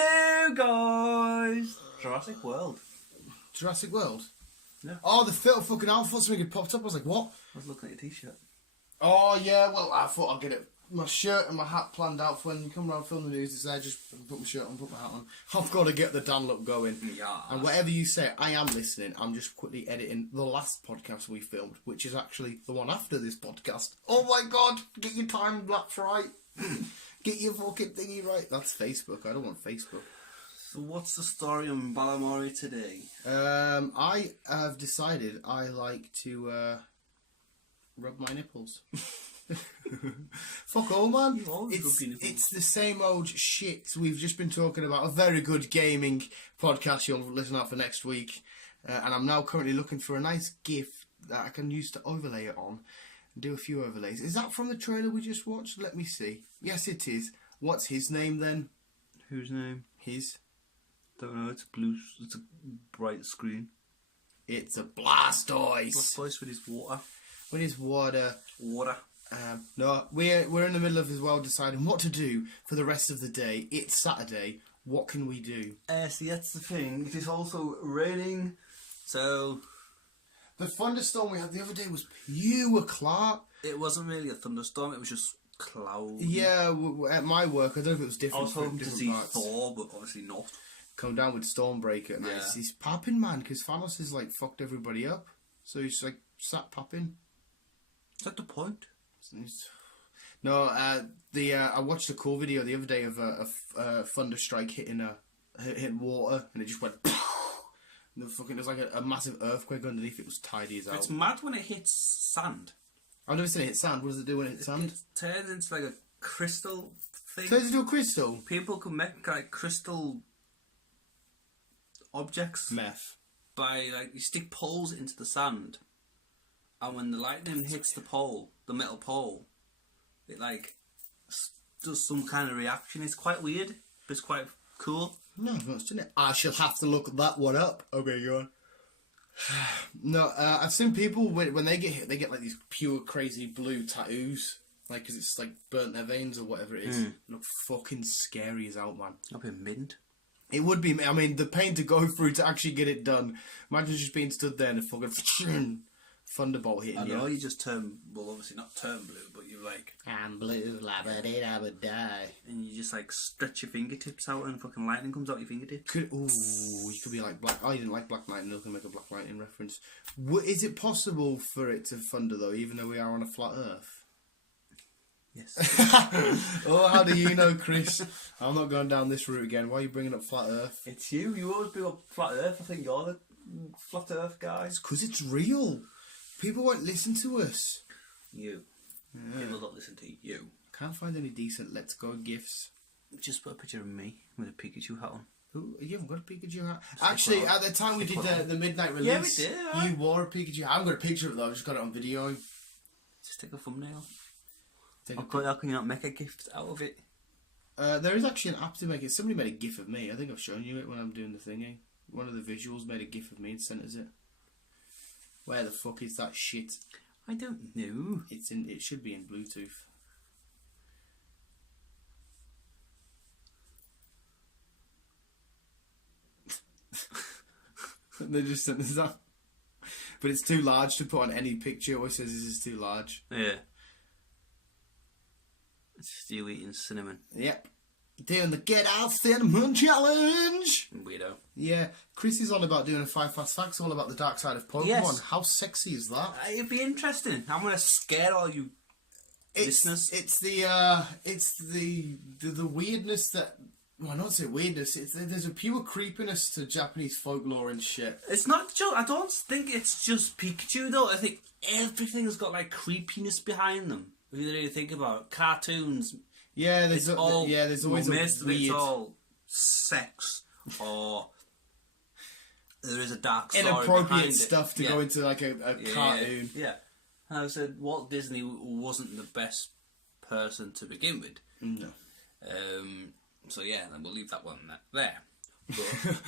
Hello, guys. Jurassic World. Jurassic World? Yeah. Oh, the fucking I thought something had popped up. I was like, what? I was looking at your t-shirt. Oh, yeah, well, I thought I'd get it. My shirt and my hat planned out for when you come around film the news. It's there, just put my shirt on, put my hat on. I've got to get the Dan look going. Yeah. And whatever you say, I am listening. I'm just quickly editing the last podcast we filmed, which is actually the one after this podcast. Oh my God, get your time lapse right. Get your fucking thingy right. That's Facebook. I don't want Facebook. So what's the story on Balamori today? I have decided I like to rub my nipples. Fuck all, man. It's the same old shit we've just been talking about. A very good gaming podcast you'll listen out for next week. And I'm now currently looking for a nice GIF that I can use to overlay it on. And do a few overlays. Is that from the trailer we just watched? Let me see. Yes, it is. What's his name then? Whose name? His. Don't know. It's blue. It's a bright screen. It's a Blastoise. Blastoise with his water. With his water. Water. No, we're in the middle of as well deciding what to do for the rest of the day. It's Saturday. What can we do? See, that's the thing. It is also raining, so the thunderstorm we had the other day was pure Clark. It wasn't really a thunderstorm. It was just clouds. Yeah, at my work, I don't know if it was different. I was hoping to see parts. Thor, but obviously not. Come down with Stormbreaker, and yeah. He's popping, man, because Thanos has like fucked everybody up. So he's like sat popping. Is that the point? No, I watched a cool video the other day of a thunderstrike hitting water, and it just went. There's like a massive earthquake underneath. It was tidy as hell. It's mad when it hits sand. I've never seen it hit sand. What does it do when it hits sand? It turns into like a crystal thing. Turns into a crystal. People can make like crystal objects. Meth. By like you stick poles into the sand. And when the lightning hits the pole, the metal pole, it like does some kind of reaction. It's quite weird, but it's quite cool. No, I've not seen it. I shall have to look that one up. Okay, go on. No, I've seen people when they get hit, they get like these pure crazy blue tattoos, like because it's like burnt their veins or whatever it is. Look fucking scary as hell, man. I've been mint. It would be. I mean, the pain to go through to actually get it done. Imagine just being stood there and a fucking thunderbolt hitting you. I know, you just turn, well obviously not turn blue, but you're like, I'm blue, I would die. And you just like stretch your fingertips out and fucking lightning comes out your fingertips. You could be like Black, I didn't like Black Lightning, I was going to make a Black Lightning reference. Is it possible for it to thunder though, even though we are on a flat earth? Yes. Oh, how do you know, Chris? I'm not going down this route again. Why are you bringing up flat earth? It's you always bring up flat earth. I think you're the flat earth guy. It's because it's real. People won't listen to us. You. Yeah. People don't listen to you. Can't find any decent Let's Go gifts. Just put a picture of me with a Pikachu hat on. Ooh, you haven't got a Pikachu hat? Actually, at the time we did the midnight release, yeah, we did, right? You wore a Pikachu hat. I haven't got a picture of it though, I've just got it on video. Just take a thumbnail. How can you not make a gift out of it? There is actually an app to make it. Somebody made a gif of me. I think I've shown you it when I'm doing the thingy. One of the visuals made a gif of me and sent us it. Where the fuck is that shit? I don't know. It should be in Bluetooth. They just sent us that. But it's too large to put on any picture. It always says this is too large. Yeah. It's just you eating cinnamon. Yep. Doing the Get Out Cinnamon Challenge! Weirdo. Yeah. Chris is on about doing a 5 Fast Facts all about the dark side of Pokemon. Yes. How sexy is that? It'd be interesting. I'm going to scare all you listeners. It's the weirdness that... Well, not say weirdness. There's a pure creepiness to Japanese folklore and shit. It's not just... I don't think it's just Pikachu, though. I think everything's got, like, creepiness behind them. If you really think about it. Cartoons... Yeah, there's always a weird... It's all sex or there is a dark story inappropriate stuff to go into like a cartoon. Yeah. And I said Walt Disney wasn't the best person to begin with. No. So yeah, then we'll leave that one there. But,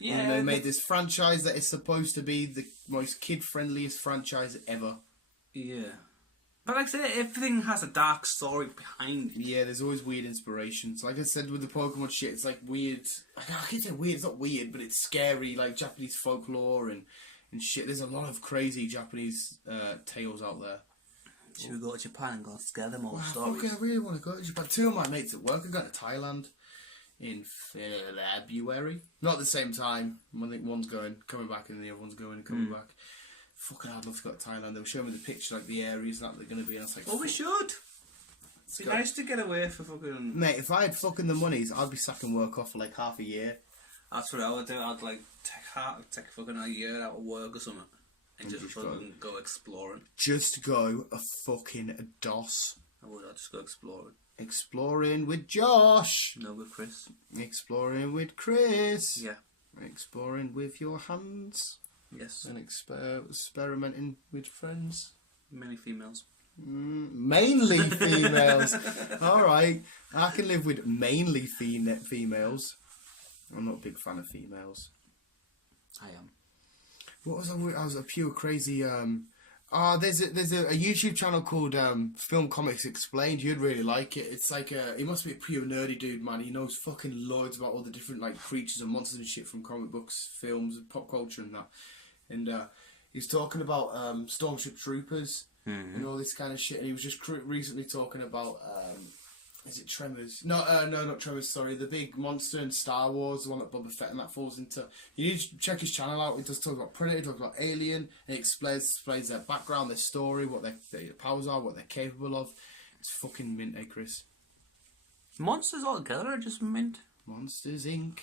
yeah, and they made this franchise that is supposed to be the most kid-friendliest franchise ever. Yeah. But like I say, everything has a dark story behind it. Yeah, there's always weird inspirations. Like I said with the Pokemon shit, it's like weird. I can't say weird. It's not weird, but it's scary. Like Japanese folklore and shit. There's a lot of crazy Japanese tales out there. Should we go to Japan and go and scare them all Wow, stories? fuck, I really want to go to Japan. Two of my mates at work are going to Thailand in February. Not at the same time. I think one's coming back, and the other one's going and coming back. Fucking, I'd love to go to Thailand. They were showing me the picture, like the areas that they're going to be. And I was like, well, we should. It'd be nice to get away for fucking. Mate, if I had fucking the monies, I'd be sacking work off for like half a year. That's what I would do. I'd like take fucking a year out of work or something and just fucking go exploring. Just go a fucking DOS. I'd just go exploring. Exploring with Josh. No, with Chris. Exploring with Chris. Yeah. Exploring with your hands. Yes. And experimenting with friends. Many females. Mainly females. Alright. I can live with mainly females. I'm not a big fan of females. I am. What was I was a pure crazy... there's a YouTube channel called Film Comics Explained. You'd really like it. It's like he must be a pure nerdy dude, man. He knows fucking loads about all the different like creatures and monsters and shit from comic books, films, pop culture and that. And he's talking about Stormship Troopers and all this kind of shit. And he was just recently talking about is it Tremors? No, not Tremors. Sorry, the big monster in Star Wars, the one that Boba Fett and that falls into. You need to check his channel out. He does talk about Predator, he talks about Alien, and he explains their background, their story, what their powers are, what they're capable of. It's fucking mint, eh, Chris? Monsters altogether are just mint. Monsters Inc.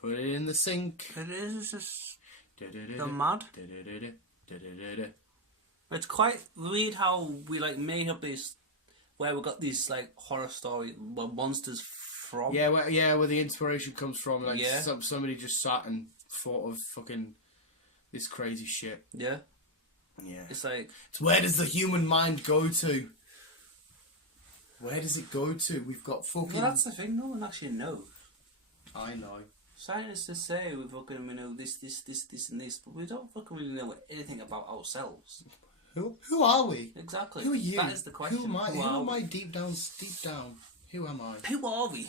Put it in the sink. It is. It's just they're mad. It's quite weird how we like made up this. Where we got these like horror story monsters from. Yeah, where the inspiration comes from. Like yeah. Somebody just sat and thought of fucking this crazy shit. Yeah. Yeah. It's like... where does the human mind go to? Where does it go to? We've got fucking... Well, that's the thing. No one actually knows. I know. Scientists say we fucking know this, and this, but we don't fucking really know anything about ourselves. Who are we? Exactly. Who are you? That is the question. Who am I? Who am I deep down? Who am I? Who are we?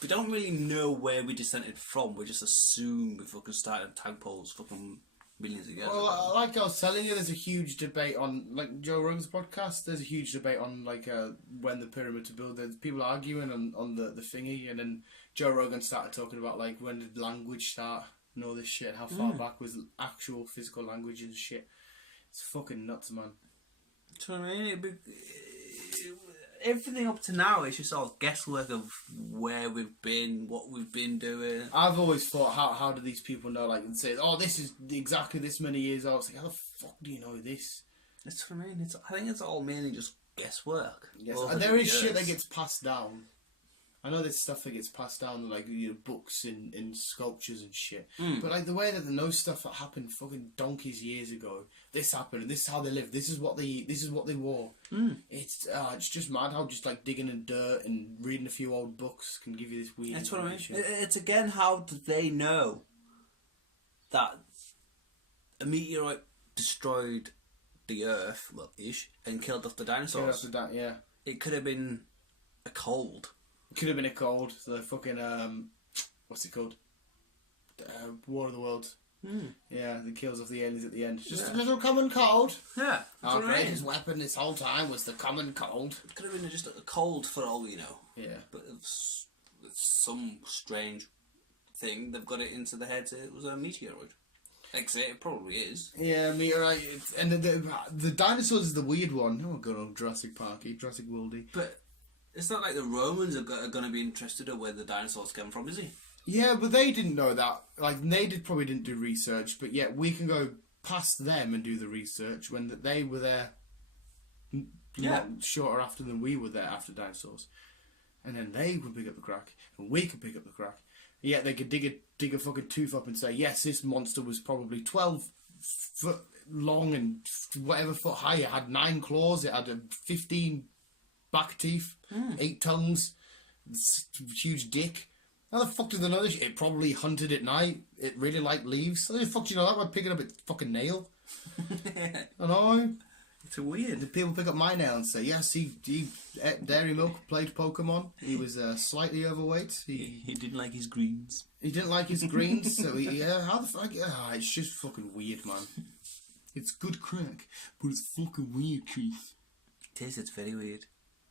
We don't really know where we descended from. We just assume we fucking started tadpoles fucking millions of years ago. Like I was telling you, there's a huge debate on like Joe Rogan's podcast. There's a huge debate on like when the pyramids were built. There's people arguing on the thingy, and then Joe Rogan started talking about like when did language start and all this shit. How far back was actual physical language and shit. It's fucking nuts, man. Do you know what I mean? Everything up to now is just all guesswork of where we've been, what we've been doing. I've always thought, how do these people know? Like, and say, oh, this is exactly this many years old. It's like, how the fuck do you know this? That's what I mean. I think it's all mainly just guesswork. Yes, and there is shit that gets passed down. I know there's stuff that gets passed down, like books and sculptures and shit. But like the way that they know stuff that happened fucking donkeys years ago. This happened, and this is how they lived. This is what they wore. It's just mad how just like digging in dirt and reading a few old books can give you this weird. That's what I mean. It's again, how do they know that a meteorite destroyed the Earth, well, ish, and killed off the dinosaurs? Yeah. It could have been a cold. Could have been a cold. The fucking what's it called? War of the Worlds. Yeah, the kills off the aliens at the end. Just a little common cold. Yeah. Our greatest weapon this whole time was the common cold. It could have been just a cold for all we know. Yeah. But it's some strange thing. They've got it into the head that it was a meteoroid. Like say, it probably is. Yeah, meteorite. And the dinosaurs is the weird one. Oh, good old Jurassic Parky, Jurassic Worldy. But it's not like the Romans are going to be interested in where the dinosaurs came from, is he? Yeah, but they didn't know that. Like, they probably didn't do research, but yet we can go past them and do the research when they were there shorter after than we were there after dinosaurs. And then they could pick up the crack, and we could pick up the crack. Yet they could dig a fucking tooth up and say, yes, this monster was probably 12 foot long and whatever foot high. It had 9 claws, it had 15 back teeth, 8 tongues, huge dick. How the fuck do they know this? It probably hunted at night. It really liked leaves. How the fuck do you know that by picking up its fucking nail? I know. It's weird. People pick up my nail and say, yes, he ate dairy milk, played Pokemon. He was slightly overweight. He didn't like his greens. He didn't like his greens, so how the fuck? It's just fucking weird, man. It's good crack, but it's fucking weird, Keith. It is. It's very weird.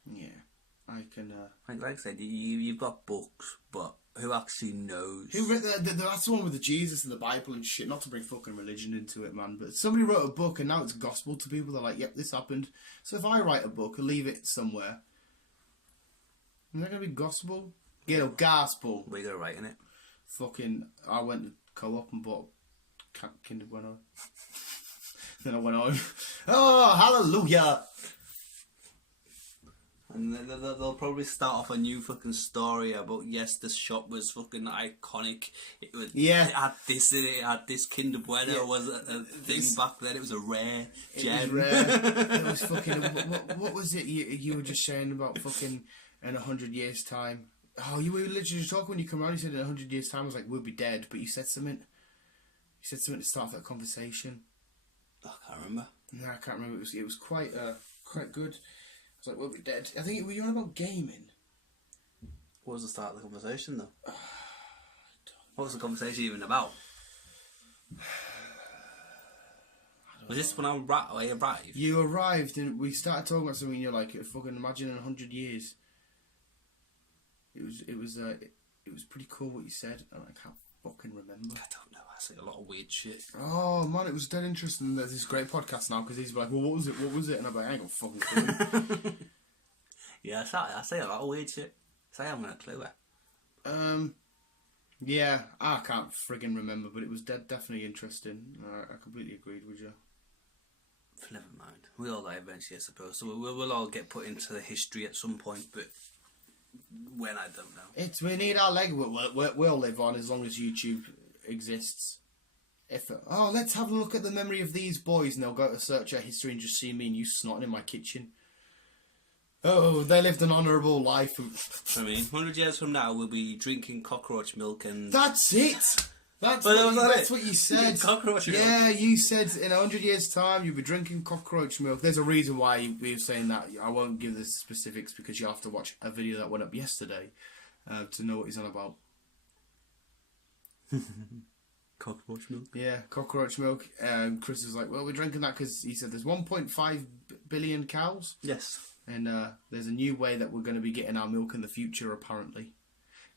Yeah, I can. Like I said, you've got books, but who actually knows? Who read that's the one with the Jesus and the Bible and shit. Not to bring fucking religion into it, man. But somebody wrote a book and now it's gospel to people. They're like, yep, this happened. So if I write a book and leave it somewhere, is that gonna be gospel? Yeah, no, gospel. We're gonna write in it. Fucking, I went to co-op and bought Kinder Bueno. Then I went home. Oh, hallelujah! And they'll probably start off a new fucking story about, yes, this shop was fucking iconic. It had this in it. It had this Kinder Bueno was a thing back then. It was a rare gem. It was rare. It was fucking. What was it you were just saying about fucking in 100 years' time? Oh, you were literally just talking when you come around. You said in 100 years' time, I was like, we'll be dead. But you said something. You said something to start that conversation. I can't remember. No, I can't remember. It was quite good. I was like, we'll be dead. I think were you on about gaming? What was the start of the conversation, though? What was the conversation even about? Was this when I arrived? You arrived and we started talking about something. And you're like, fucking imagine in 100 years. It was pretty cool what you said, and I can't fucking remember. I don't know. I say a lot of weird shit. Oh man, it was dead interesting. There's this great podcast now because he's like, well, what was it? What was it? And I'm like, I ain't got fucking clue. Yeah, I say a lot of weird shit. I haven't got a clue. Yeah, I can't friggin' remember, but it was definitely interesting. I completely agreed with you. Never mind. We all die eventually, I suppose. So we'll all get put into the history at some point, but when, I don't know. We need our leg. We'll live on as long as YouTube exists. Let's have a look at the memory of these boys, and they'll go to search our history and just see me and you snotting in my kitchen. Oh, they lived an honourable life. I mean, 100 years from now, we'll be drinking cockroach milk and... That's it! That's what you said. Cockroach milk. Yeah, you said in 100 years' time you'll be drinking cockroach milk. There's a reason why we were saying that. I won't give the specifics because you have to watch a video that went up yesterday to know what he's on about. Cockroach milk? Yeah, cockroach milk. Chris was like, well, we're drinking that because he said there's 1.5 billion cows. Yes. And there's a new way that we're going to be getting our milk in the future, apparently.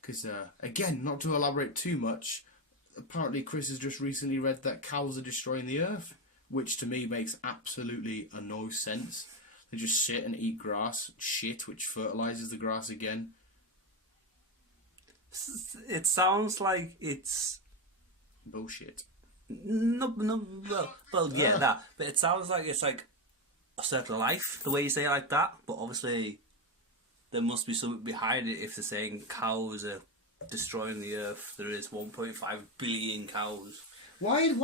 Because, again, not to elaborate too much, apparently Chris has just recently read that cows are destroying the earth, which to me makes absolutely no sense. They just sit and eat grass, shit, which fertilises the grass again. It sounds like it's... bullshit. No, well, yeah, that. But it sounds like it's like a circle of life, the way you say it like that. But obviously, there must be something behind it if they're saying cows are destroying the earth. There is 1.5 billion cows. Why you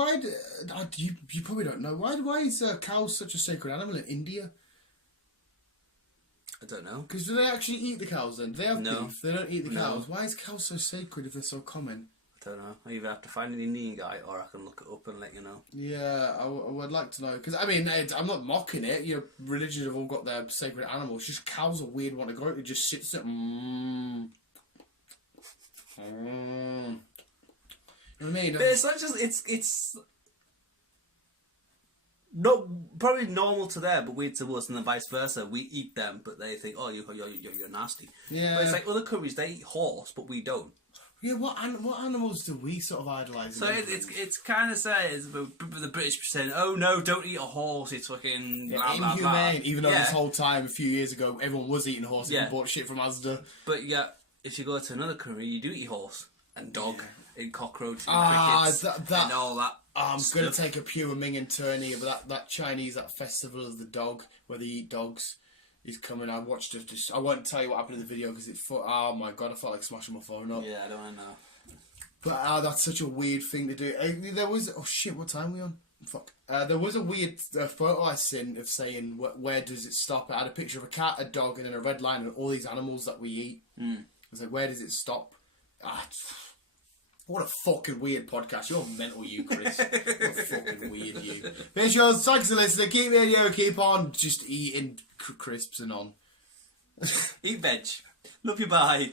probably don't know. Why is cows such a sacred animal in India? I don't know. Because do they actually eat the cows then? Do they have beef? They don't eat the cows. No. Why is cows so sacred if they're so common? I don't know. I either have to find an Indian guy or I can look it up and let you know. Yeah, I would like to know. Because, I mean, I'm not mocking it. You know, religions have all got their sacred animals. Just cows are weird one to go. It just sits there. You know what I mean? But it's not just... It's... No, probably normal to them, but weird to us, and then vice versa. We eat them, but they think, "Oh, you're nasty." Yeah. But it's like other countries, they eat horse, but we don't. Yeah, what animals do we sort of idolise? So it's kind of says the British saying, "Oh no, don't eat a horse. It's fucking blah, blah, inhumane." blah. Even though this whole time, a few years ago, everyone was eating horses and bought shit from Asda. But yeah, if you go to another country, you do eat horse and dog and cockroach and crickets and all that. I'm going to take a pure Ming and turn here, but that Chinese, that festival of the dog, where they eat dogs, is coming. I watched it. I won't tell you what happened in the video because oh my god, I felt like smashing my phone up. Yeah, I don't want to know. But that's such a weird thing to do. There was what time are we on? Fuck. There was a weird photo I seen of saying where does it stop? It had a picture of a cat, a dog, and then a red line, and all these animals that we eat. I was like, where does it stop? What a fucking weird podcast. You're mental, you, Chris. You're fucking weird, you. Make sure, thanks for listening. Keep radio, keep on just eating crisps and on. Eat veg. Love you, bye.